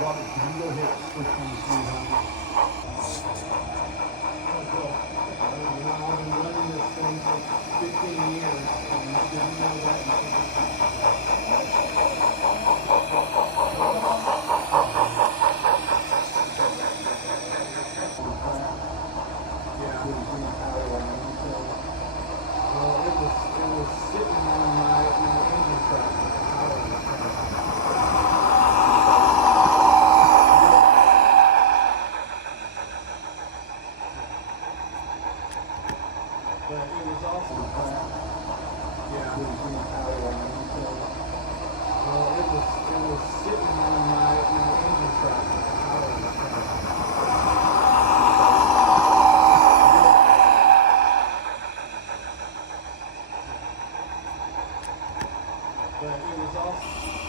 Robert, can you go ahead and switch on the 300? You know, I've been running this thing for 15 years, and you didn't know that yeah. Well, it was sitting on my engine track. But it was also yeah. Well, it was sitting on my engine track. But it was also